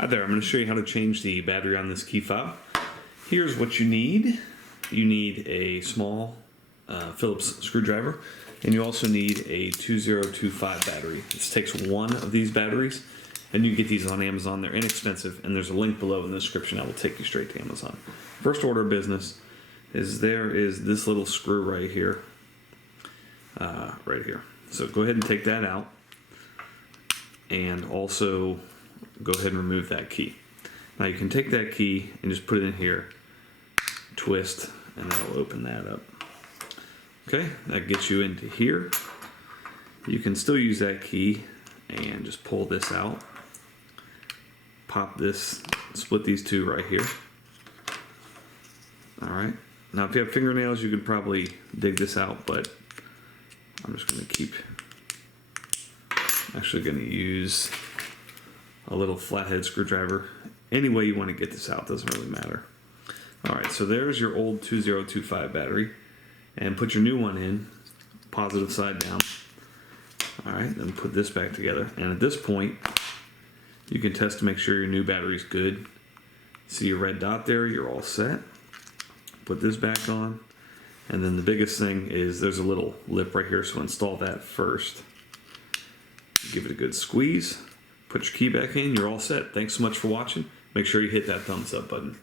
Hi there, I'm going to show you how to change the battery on this key fob. Here's what you need. You need a small Phillips screwdriver, and you also need a 2025 battery. This takes one of these batteries, and you can get these on Amazon. They're inexpensive, and there's a link below in the description that will take you straight to Amazon. First order of business is there is this little screw right here. Right here. So go ahead and take that out, and also go ahead and remove that key. Now you can take that key and just put it in here, twist, and that'll open that up. Okay, that gets you into here. You can still use that key and just pull this out, pop this, split these two right here. Alright, now if you have fingernails you could probably dig this out, but I'm just going to keep, actually going to use a little flathead screwdriver. Any way you want to get this out, doesn't really matter. Alright, so there's your old 2025 battery, and put your new one in, positive side down. Alright, then put this back together, and at this point you can test to make sure your new battery's good. See your red dot there, you're all set. Put this back on, and then the biggest thing is there's a little lip right here, so install that first. Give it a good squeeze. Put your key back in, you're all set. Thanks so much for watching. Make sure you hit that thumbs up button.